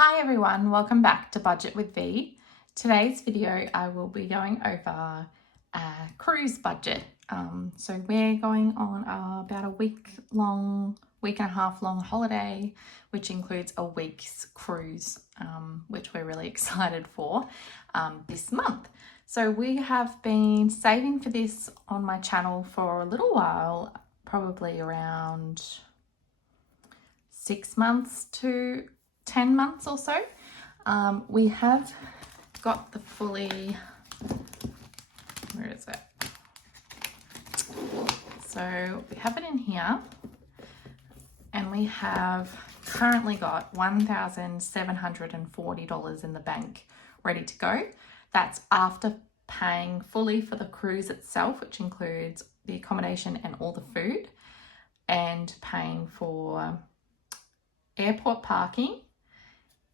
Hi everyone, welcome back to Budget with V. Today's video I will be going over a cruise budget. So we're going on about a week and a half long holiday, which includes a week's cruise, which we're really excited for this month. So we have been saving for this on my channel for a little while, probably around 6 months to 10 months or so. We have got the fully, where is it? So we have it in here, and we have currently got $1,740 in the bank ready to go. That's after paying fully for the cruise itself, which includes the accommodation and all the food, and paying for airport parking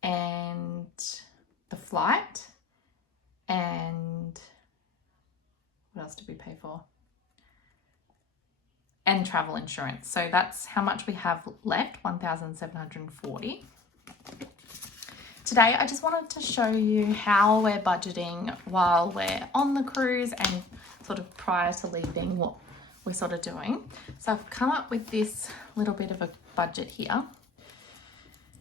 and the flight, and what else did we pay for? And travel insurance. So that's how much we have left, $1,740. Today I just wanted to show you how we're budgeting while we're on the cruise and sort of prior to leaving, what we're sort of doing. So I've come up with this little bit of a budget here.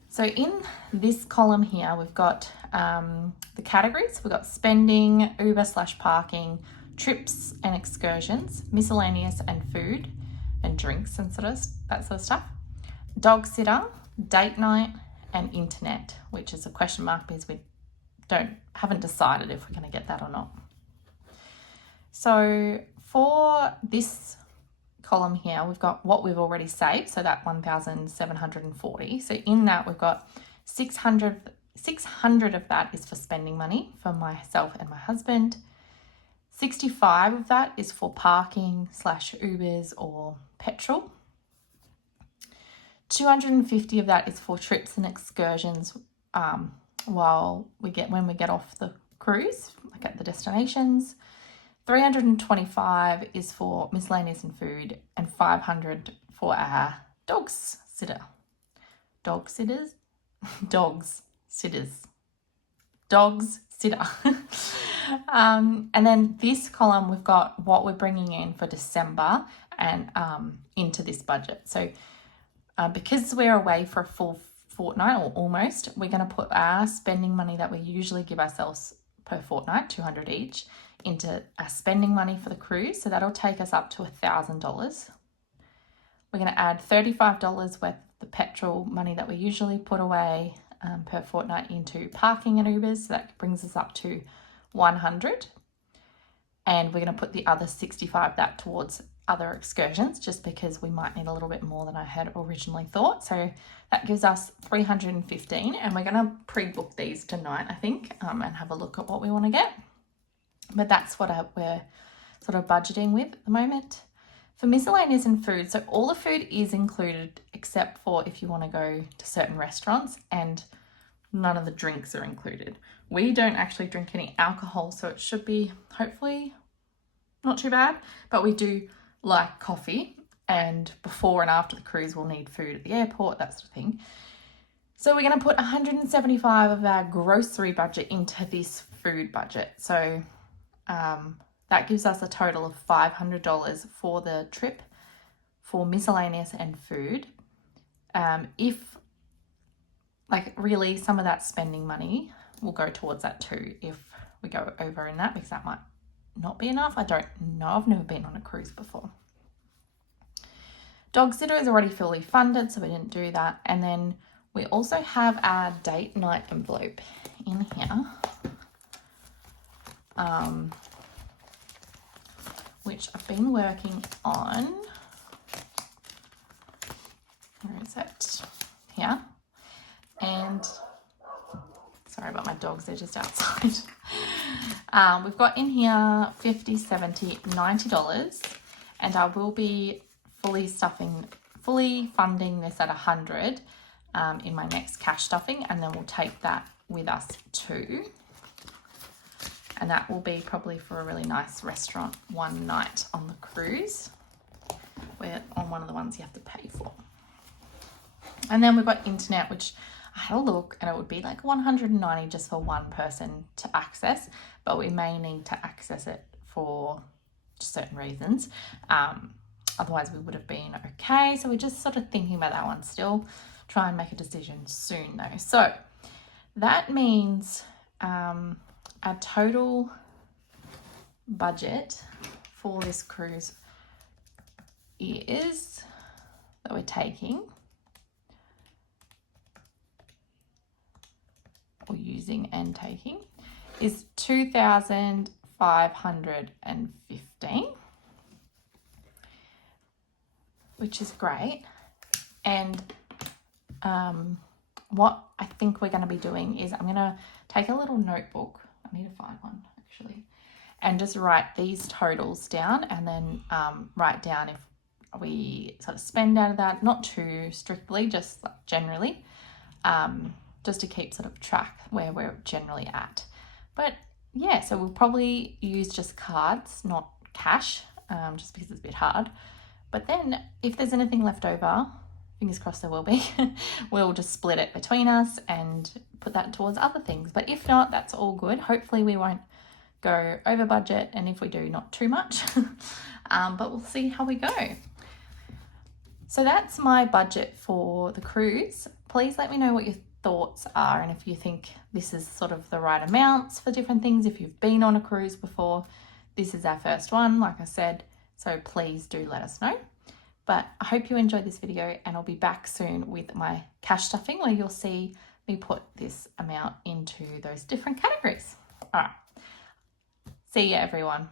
So in this column here, we've got the categories. We've got spending, Uber/parking, trips and excursions, miscellaneous and food and drinks and that sort of stuff, dog sitter, date night, and internet, which is a question mark because we haven't decided if we're going to get that or not. So for this column here, we've got what we've already saved, so that 1,740. So in that we've got 600 of that is for spending money for myself and my husband. 65 of that is for parking / Ubers or petrol. 250 of that is for trips and excursions when we get off the cruise, like at the destinations. 325 is for miscellaneous and food, and 500 for our dogs sitter. And then this column, we've got what we're bringing in for December and into this budget. So because we're away for a full fortnight or almost, we're going to put our spending money that we usually give ourselves per fortnight, $200 each, into our spending money for the cruise. So that'll take us up to $1,000. We're going to add $35 worth of the petrol money that we usually put away per fortnight into parking and Ubers. So that brings us up to $100. And we're going to put the other 65 that towards other excursions, just because we might need a little bit more than I had originally thought. So that gives us $315, and we're going to pre-book these tonight, I think, and have a look at what we want to get. But that's what we're sort of budgeting with at the moment. For miscellaneous and food, so all the food is included except for if you want to go to certain restaurants, and none of the drinks are included. We don't actually drink any alcohol, so it should be hopefully not too bad, but we do like coffee, and before and after the cruise we'll need food at the airport, that sort of thing. So we're going to put 175 of our grocery budget into this food budget. So that gives us a total of $500 for the trip for miscellaneous and food. If really some of that spending money will go towards that too if we go over in that, because that might not be enough. I don't know. I've never been on a cruise before. Dog sitter is already fully funded, so we didn't do that. And then we also have our date night envelope in here, which I've been working on. Where is it? Here. And sorry about my dogs, they're just outside. We've got in here $50, $70, $90, and I will be fully funding this at $100 in my next cash stuffing, and then we'll take that with us too. And that will be probably for a really nice restaurant one night on the cruise, where on one of the ones you have to pay for. And then we've got internet, which I had a look and it would be like 190 just for one person to access, but we may need to access it for certain reasons. Otherwise we would have been okay. So we're just sort of thinking about that one still. Try and make a decision soon though. So that means our total budget for this cruise is that we're taking or using and taking is 2,515, which is great. And what I think we're going to be doing is I'm going to take a little notebook. I need to find one actually, and just write these totals down, and then write down if we sort of spend out of that, not too strictly, just like generally, just to keep sort of track where we're generally at. But yeah, so we'll probably use just cards, not cash, just because it's a bit hard. But then if there's anything left over, fingers crossed there will be, we'll just split it between us and put that towards other things. But if not, that's all good. Hopefully we won't go over budget, and if we do, not too much. But we'll see how we go. So that's my budget for the cruise. Please let me know what your thoughts are, and if you think this is sort of the right amounts for different things. If you've been on a cruise before, this is our first one, like I said, so please do let us know. But I hope you enjoyed this video, and I'll be back soon with my cash stuffing, where you'll see me put this amount into those different categories. All right, see ya everyone.